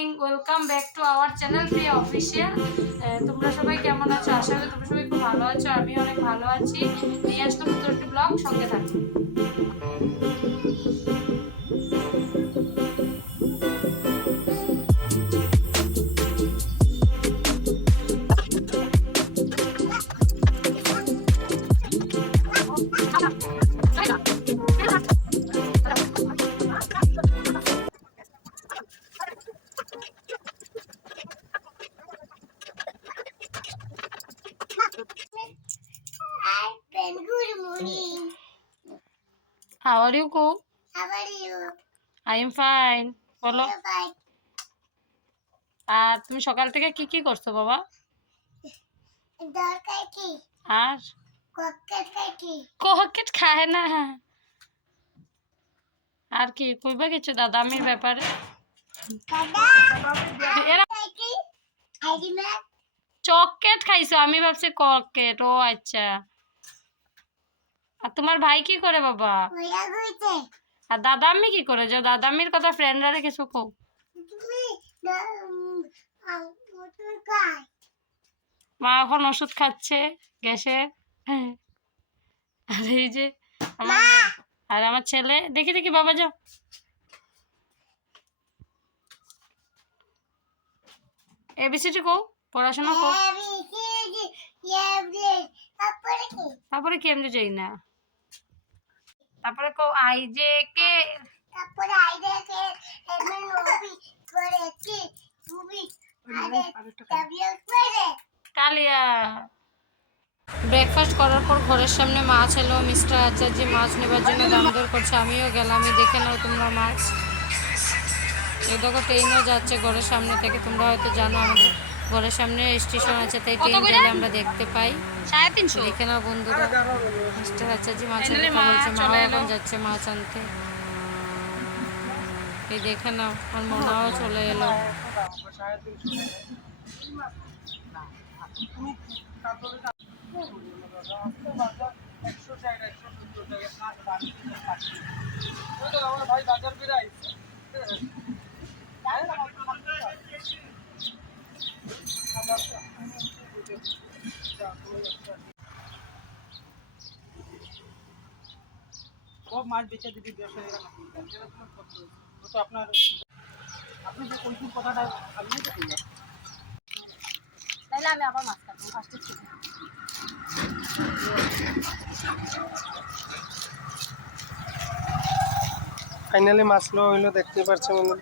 Morning, welcome back to our channel Priya official. তোমরা সবাই কেমন আছো? আশা করি তোমরা সবাই খুব ভালো আছো। আমি অনেক ভালো আছি। নিয়ে আসলাম নতুন একটি ব্লগ, সঙ্গে থাকো। Good morning. How are you, Ko? How are you? I am fine. বলো। Bye. আর তুমি সকাল থেকে কি কি করছো বাবা? দরকার কি? আর কক্কেট খাই কি? কোকেট খায় না। আর কি কইবা কিছু দাদামির ব্যাপারে? দাদা এরা খাই কি? আইডি ম্যাপ চকলেট খাইছো, আমি ভাবছি ককেট। ও আচ্ছা। আর তোমার ভাই কি করে বাবা? ওয়া গইতে আর দাদাম্মি কি করে? যে দাদাম্মির কথা ফ্রেন্ডরা কিছু কও। তুমি মোটর খাই মা এখন ওষুধ খাচ্ছে গ্যাসের। আর এই যে আমার আর আমার ছেলে, দেখি দেখি বাবা যাও। এবিসিডি কও, পড়াশোনা কও। তারপরে কি আমি যাই না। তারপরে কও আই জে কে। তারপরে আইডি কে এমন ওবি করে কি তুমি আরে ডাব্লিউ করে কালিয়া। ব্রেকফাস্ট করার পর ঘরের সামনে মাছ এলো। মিস্টার আচার্য মাছ নেবার জন্য দাম দর করছে। আমিও গেলাম। দেখে নাও তোমরা মাছ। এই দেখো ট্রেনও যাচ্ছে ঘরের সামনে থেকে। তোমরা হয়তো জানো আমাদের ঘরের সামনে স্টেশন আছে, তাই ট্রেন গেলে আমরা দেখতে পাই। 350 দেখে নাও বন্ধুরা। মিস্টার আচার্য মাছ আনতে বলছে, মাও এখন যাচ্ছে মাছ আনতে। এই দেখে নাও, আর মোনাও চলে এলো। মাছ বেচে দিদি ব্যবসায়ীরা তো আপনার আপনি যে কোন কথাটা আপনি তো তাহলে আমি আবার মাছ কাটবো ফার্স্টে ছিল। ফাইনালি মাছলো হইলো, দেখতে পাচ্ছেন বন্ধু।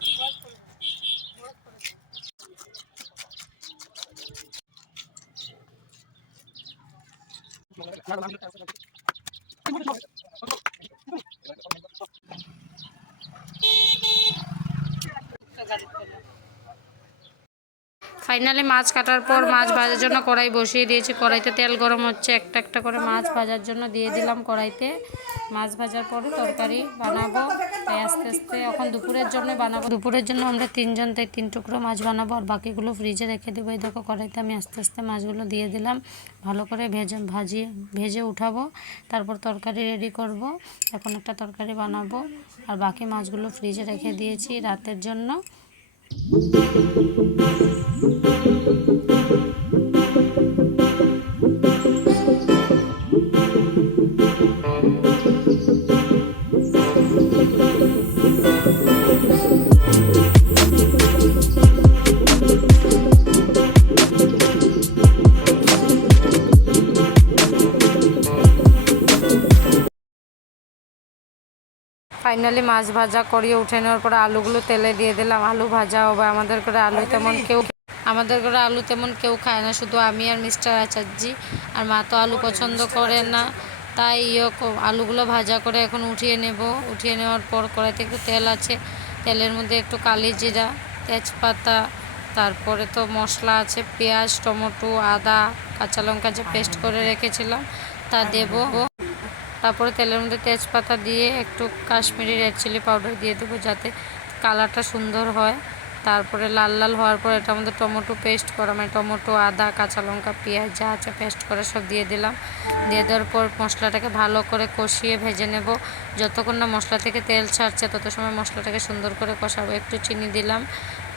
ফাইনালি মাছ কাটার পর মাছ ভাজার জন্য কড়াই বসিয়ে দিয়েছি। কড়াইতে তেল গরম হচ্ছে। একটা একটা করে মাছ ভাজার জন্য দিয়ে দিলাম কড়াইতে। মাছ ভাজার পরে তরকারি বানাবো, তাই আস্তে আস্তে এখন দুপুরের জন্য বানাবো। দুপুরের জন্য আমরা 3 জন, তাই 3 টুকরো মাছ বানাবো, আর বাকিগুলো ফ্রিজে রেখে দেবো। এই দেখো কড়াইতে আমি আস্তে আস্তে মাছগুলো দিয়ে দিলাম। ভালো করে ভেজে উঠাবো, তারপর তরকারি রেডি করব। এখন একটা তরকারি বানাবো, আর বাকি মাছগুলো ফ্রিজে রেখে দিয়েছি রাতের জন্য। ফাইনালি মাছ ভাজা করিয়ে উঠে নেওয়ার পরে আলুগুলো তেলে দিয়ে দিলাম। আলু ভাজা হবে। আমাদের ঘরে আলু তেমন কেউ খায় না, শুধু আমি আর মিস্টার আচার্য। আর মা তো আলু পছন্দ করে না, তাই আলুগুলো ভাজা করে এখন উঠিয়ে নেব। উঠিয়ে নেওয়ার পর কড়াইতে একটু তেল আছে, তেলের মধ্যে একটু কালি জিরা, তেজপাতা, তারপরে তো মশলা আছে, পেঁয়াজ, টমেটো, আদা, কাঁচা লঙ্কা যে পেস্ট করে রেখেছিলাম তা দেব। তারপরে তেলের মধ্যে তেজপাতা দিয়ে একটু কাশ্মীরি রেড চিলি পাউডার দিয়ে দেবো, যাতে কালারটা সুন্দর হয়। তারপরে লাল লাল হওয়ার পর এটার মধ্যে টমেটো পেস্ট করা, মানে টমেটো, আদা, কাঁচা লঙ্কা, পেঁয়াজ যা আছে পেস্ট করে সব দিয়ে দিলাম। দিয়ে দেওয়ার পর মশলাটাকে ভালো করে কষিয়ে ভেজে নেব। যতক্ষণ না মশলা থেকে তেল ছাড়ছে তত সময় মশলাটাকে সুন্দর করে কষাবো। একটু চিনি দিলাম,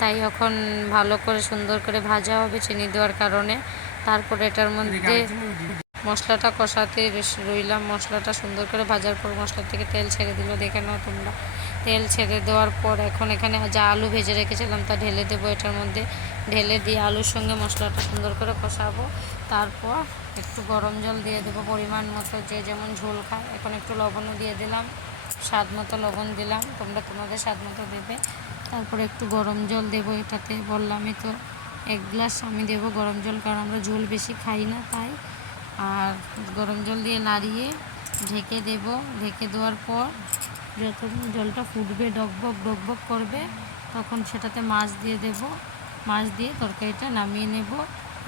তাই এখন ভালো করে সুন্দর করে ভাজা হবে চিনি দেওয়ার কারণে। তারপরে এটার মধ্যে মশলাটা কষাতে রইলাম। মশলাটা সুন্দর করে ভাজার পর মশলা থেকে তেল ছেড়ে দিল, দেখে নাও তোমরা। তেল ছেড়ে দেওয়ার পর এখন এখানে যা আলু ভেজে রেখেছিলাম তা ঢেলে দেবো এটার মধ্যে। ঢেলে দিয়ে আলুর সঙ্গে মশলাটা সুন্দর করে কষাবো। তারপর একটু গরম জল দিয়ে দেবো পরিমাণ মতো, যে যেমন ঝোল খায়। এখন একটু লবণও দিয়ে দিলাম, স্বাদ মতো লবণ দিলাম, তোমরা তোমাদের স্বাদ মতো দেবে। তারপরে একটু গরম জল দেবো এটাতে, বললামই তো 1 গ্লাস আমি দেবো গরম জল, কারণ আমরা ঝোল বেশি খাই না তাই। আর গরম জল দিয়ে নাড়িয়ে ঢেকে দেব। ঢেকে দেওয়ার পর যতক্ষণ জলটা ফুটবে, ডকবক করবে, তখন সেটাতে মাছ দিয়ে দেব। মাছ দিয়ে তরকারিটা নামিয়ে নেব।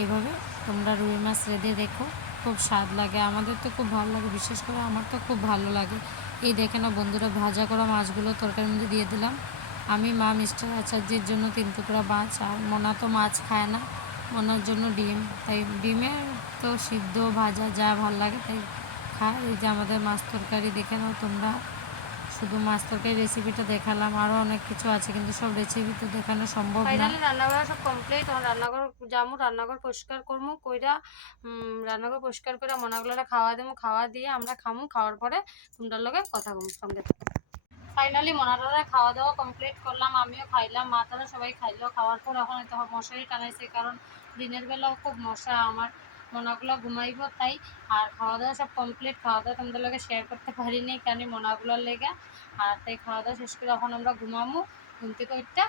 এভাবে তোমরা রুই মাছ রেঁধে দেখো, খুব স্বাদ লাগে। আমাদের তো খুব ভালো লাগে, বিশেষ করে আমার তো খুব ভালো লাগে। এই দেখে না বন্ধুরা, ভাজা করা মাছগুলো তরকারির মধ্যে দিয়ে দিলাম। আমি মা মিস্টার আচার্যের জন্য 3 টুকরা মাছ, আর মোনা তো মাছ খায় না, মোনার জন্য ডিম। তাই ডিমে তো সিদ্ধ ভাজা যা ভালো লাগে তাই খায়। এই যে আমাদের মাছ তরকারি, দেখে নাও তোমরা। শুধু মাছ তরকারি রেসিপিটা দেখালাম, আরও অনেক কিছু আছে কিন্তু সব রেসিপি তো দেখানো সম্ভব না। ফাইনালি রান্নাঘর সব কমপ্লিট। তখন রান্নাঘর যাবো, রান্নাঘর পরিষ্কার করবো, কইরা রান্নাঘর পরিষ্কার করে মনাগুলোরা খাওয়া দেবো। খাওয়া দিয়ে আমরা খামু, খাওয়ার পরে তোমরা লগে কথা বলবো সঙ্গে। ফাইনালি মনাটারা খাওয়া দাওয়া কমপ্লিট করলাম, আমিও খাইলাম, মা তারা সবাই খাইলো। খাওয়ার পর এখন তো মশারি টানাইছে, কারণ দিনের বেলাও খুব মশা, আমার মোনাগুলো ঘুমাইব তাই। আর খাওয়া দাওয়া সব কমপ্লিট। খাওয়া দাওয়া তোমাদের লগে শেয়ার করতে পারিনি কেন মোনাগুলোর লেগে। আর তাই খাওয়া দাওয়া শেষ করে এখন আমরা ঘুমামো। ঘুম থেকে ওইটা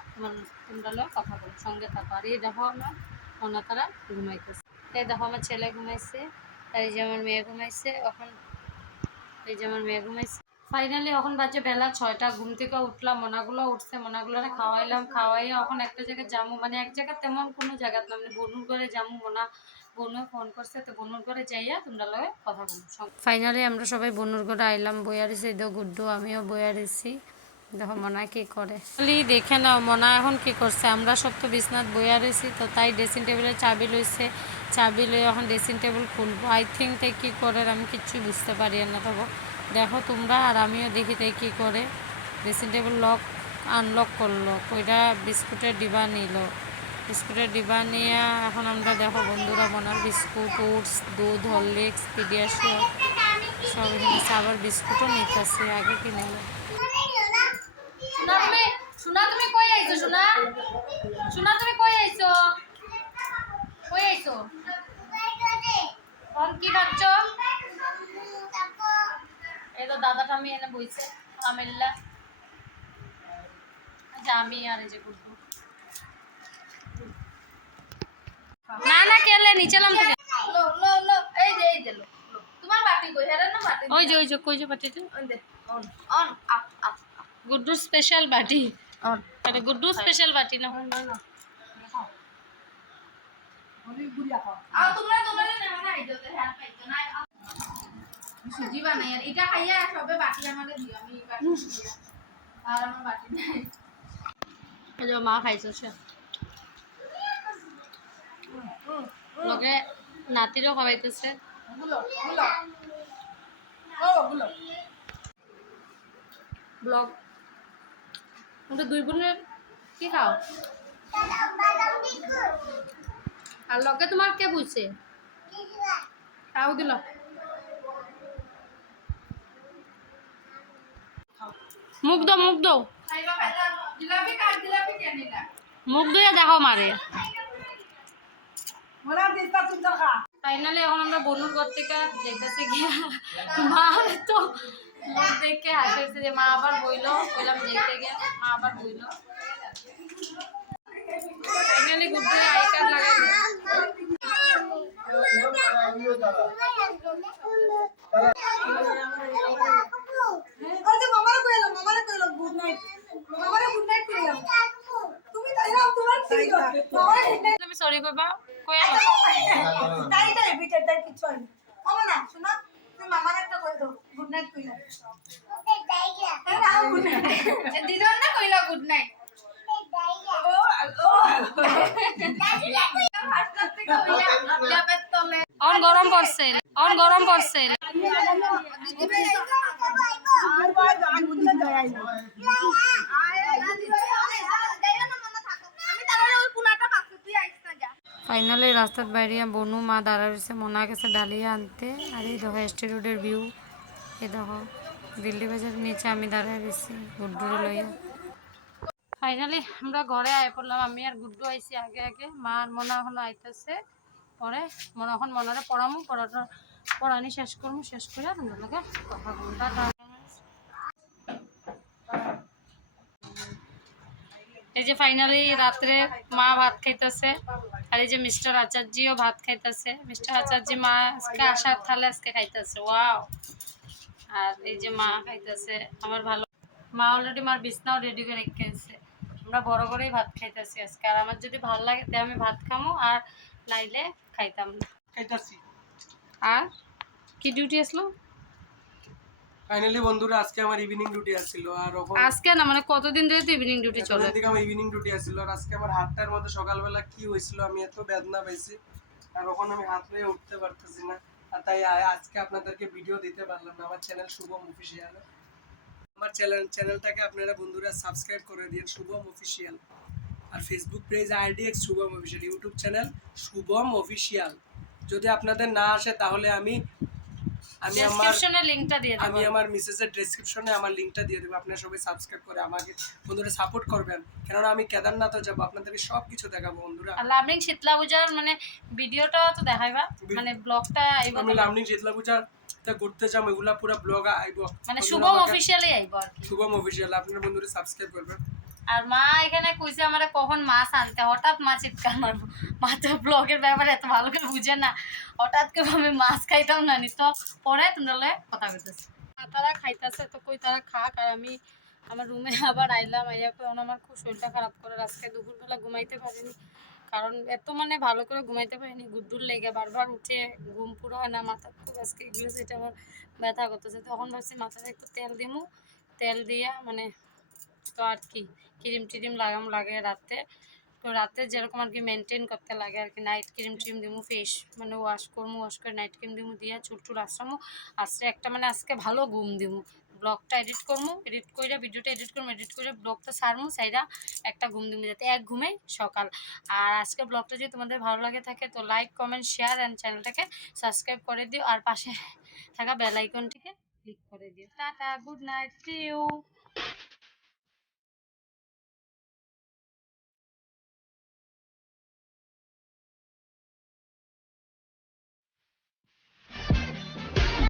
তোমরা লগে কথা বলো, সঙ্গে থাকো। আর এই দেখো আমার মোনা তারা ঘুমাইতেছে, তাই দেখো আমার ছেলে ঘুমাইছে, আর এই যে আমার মেয়ে ঘুমাইছে। এখন এই যে আমার মেয়ে ঘুমাইছে। ফাইনালি এখন বাজে বেলা 6টা। ঘুম থেকে উঠলাম, মোনাগুলো উঠছে, মোনাগুলোরে খাওয়াইলাম। খাওয়াইয়া এখন একটা জায়গায় যামু, মানে এক জায়গা তেমন কোনো জায়গা না, মানে বনুর ঘরে যামু। মোনা বনু ফোন করছে, তো বনুর ঘরে যাইয়া তোমরা লগে কথা বলবো। ফাইনালি আমরা সবাই বনুর ঘরে আইলাম, বইয়া রয়েছি দো গুড্ডু, আমিও বইয়া রয়েছি। দেখো মনা কি করে, দেখে নাও মনা এখন কি করছে। আমরা সব তো বিছনাথ বইয়া রয়েছি, তো তাই ড্রেসিং টেবিলের চাবি লইছে। চাবি লইয়া এখন ড্রেসিং টেবিল খুলবো। আই থিঙ্ক তাই কী করে আমি কিচ্ছু বুঝতে পারি না। তবু দেখো তোমরা, আর আমিও দেখি তাই কী করে। ড্রেসিং টেবিল লক আনলক করলো, কইরা বিস্কুটের ডিবা নিল। বিস্কুটের ডিবা নিয়ে এখন আমরা দেখো বন্ধুরা মনার বিস্কুট, ওটস, দুধ, হরলিক্স, পিডিয়াশিওর সব এখানে আছে। আবার বিস্কুটও নিতেছে, আগে কিনে নেব। সোনা তুমি কই আইছো? সোনা সোনা তুমি কই আইছো? কই আইছো? কি খাচ্ছ? এই তো দাদাটা আমি এনে বইছে আমেল্লা, আমি আর এই যে গুড্ডু। না না কেলে নিচে নাম থেকে লো লো লো, এই যে তোমার বাটি কই? হেরে না বাটি, ওই যে কই যে বাটিটা অন দে, on on up up. Guddu special বাটি অন, আরে গুড্ডু স্পেশাল বাটি না না না। অনেক গুড়িয়া খাও। আর তোমরা নেবা না, এই যে হ্যাঁ পাইছো না। সুজি বানাই, আর এটা খাইয়া সবে বাটি আমাদের দিও, আমি বাটি দিয়া, আর আমার বাটি নাই। এই যে মা খাইছো সে লগে নাতিরও খাওয়াইতেছে। ব্লগ ওটা 2 বোনের কি খাও? আর লগে তোমার কে বুঝছে? খাও দিল। মুখ দাও মুখ দাও, মুখ দিয়ে দেখো মারে। ফাইনালি এখন আমরা বনুর ঘর থেকে যেতেছি গিয়া, মা তো মুখ দেখে হাসিছে যে মা আবার বইলো, বললাম যেতে গিয়া মা আবার বইলো। ফাইনালি গুড্ডু আই কার্ড লাগাই তুমি সরি কইবা কই তাই তাই বিটার তাই কিছু হয়নি। মামা না শোনা, তুমি মামার একটা কই দাও গুড নাইট কইলা। দিদন না কইলা গুড নাইট। অন গরম পড়ছে, অন গরম পড়ছে। আর ভাই গান বুঝলে যায় আইলো। ফাইনালি রাস্তার বাইরে বনু মা দাঁড়া রয়েছে, মনা গেছে ডালিয়া আনতে। আর এই দেখো এসটি রোডের ভিউ, এই দেখো দিল্লি বাজারের নিচে আমি দাঁড়ায় রয়েছি গুড্ডুরে লইয়া। ফাইনালি আমরা ঘরে আয় পড়লাম, আমি আর গুড্ডু আইছি আগে আগে। মা আর মনা এখন আইতেছে পরে। এখন মনারে পড়ামু, পড়ানি শেষ করবো, শেষ করে আপনাদের লগে কথা বলবো। টাটা। এই যে ফাইনালি রাত্রে মা ভাত খাইতেছে, আর এই যে মিস্টার আচার্যিও ভাত খাইতেছে। মিস্টার আচার্যি মা আজকে আসার থালে আজকে খাইতেছে, ওয়াও। আর এই যে মা খাইতেছে আমার ভালো। মা অলরেডি মার বিছনাও রেডি করে রেখেছে। আমরা বড় করেই ভাত খাইতেছি আজকে। আর আমার যদি ভালো লাগে তাহলে আমি ভাত খামো, আর নাইলে খাইতাম না। খাইতাছি। আর কি ডিউটি আসলো? ফাইনালি বন্ধুরা আজকে আমার ইভিনিং ডিউটি আসছিল। আর আজকে না, মানে কতদিন ধরে তো ইভিনিং ডিউটি চলে? দিকে আমার ইভিনিং ডিউটি আসছিল। আর আজকে আমার হাতটার মধ্যে সকালবেলা কি হয়েছিল, আমি এত বেদনা পাইছি, আর ওখানে আমি হাত লয়ে উঠতে পারতেছি না। আর তাই আজকে আপনাদেরকে ভিডিও দিতে পারলাম না। আমার চ্যানেল শুভম অফিসিয়াল, আমার চ্যানেলটাকে আপনারা বন্ধুরা সাবস্ক্রাইব করে দিন, শুভম অফিসিয়াল। আর Facebook page IDX Shubham official, YouTube channel Shubham official. যদি আপনাদের না আসে তাহলে আমি ডেসক্রিপশনে লিংকটা দিয়ে দেব। আমার মিসেসের ডেসক্রিপশনে আমার লিংকটা দিয়ে দেবো। আপনারা সবাই সাবস্ক্রাইব করে আমাকে বন্ধুরা সাপোর্ট করবেন, কেননা আমি কেদারনাথও যাবো, আপনাদেরকে সব কিছু দেখাবো বন্ধুরা। আর লাভলিং শীতলা পূজার মানে ভিডিওটাও তো দেখাইবা, মানে ব্লগটা আইবো। আমি লাভলিং শীতলা পূজা ঘুরতে যাবো, এগুলা পুরো ব্লগ আইবো, মানে শুভম অফিসিয়ালি আইবো আর কি। শুভম অফিসিয়াল, আপনারা বন্ধুরা সাবস্ক্রাইব করবেন। আর মা এখানে কইছে আমারে কখন মাছ আনতে, হঠাৎ মা চিৎকার মারবো। মা তো ব্লগের ব্যাপারে এত ভালো করে বুঝে না, হঠাৎ করে আমি মাছ খাইতাম না নি। তো পরে তোমরা কথা বলতেছি, তারা খাইতেছে তো কই তারা খাক। আর আমি আমার রুমে আবার আইলাম, আইয়া কারণ আমার খুব শরীরটা খারাপ করে আজকে দুপুরবেলা ঘুমাইতে পারিনি, কারণ এত মানে ভালো করে ঘুমাইতে পারিনি গুড্ডুর লেগে। বারবার উঠে ঘুম পুরো হয় না, মাথা খুব আজকে এগুলো যেটা আমার ব্যথা করতেছে। তখন ভাবছি মাথাতে একটু তেল দিমু, তেল দিয়া মানে তো আর কি ক্রিম টিরিম লাগে রাতে। তো রাতে যেরকম আর কি মেনটেন করতে লাগে আর কি, নাইট ক্রিম টিম দিমু, ফেস মানে ওয়াশ করবো, ওয়াশ করে নাইট ক্রিম দিমু, দিয়া চুল আশ্রামু, আসলে একটা মানে আজকে ভালো ঘুম দিমু। ব্লগটা এডিট করবো, এডিট করে ভিডিওটা এডিট করবো, এডিট করে ব্লগটা সারমু, সাইডা একটা ঘুম দিমু, যাতে এক ঘুমে সকাল। আর আজকে ব্লগটা যদি তোমাদের ভালো লাগে থাকে তো লাইক কমেন্ট শেয়ার অ্যান্ড চ্যানেলটাকে সাবস্ক্রাইব করে দিও, আর পাশে থাকা বেল আইকনটিকে ক্লিক করে দিও। Tata, good night, see you.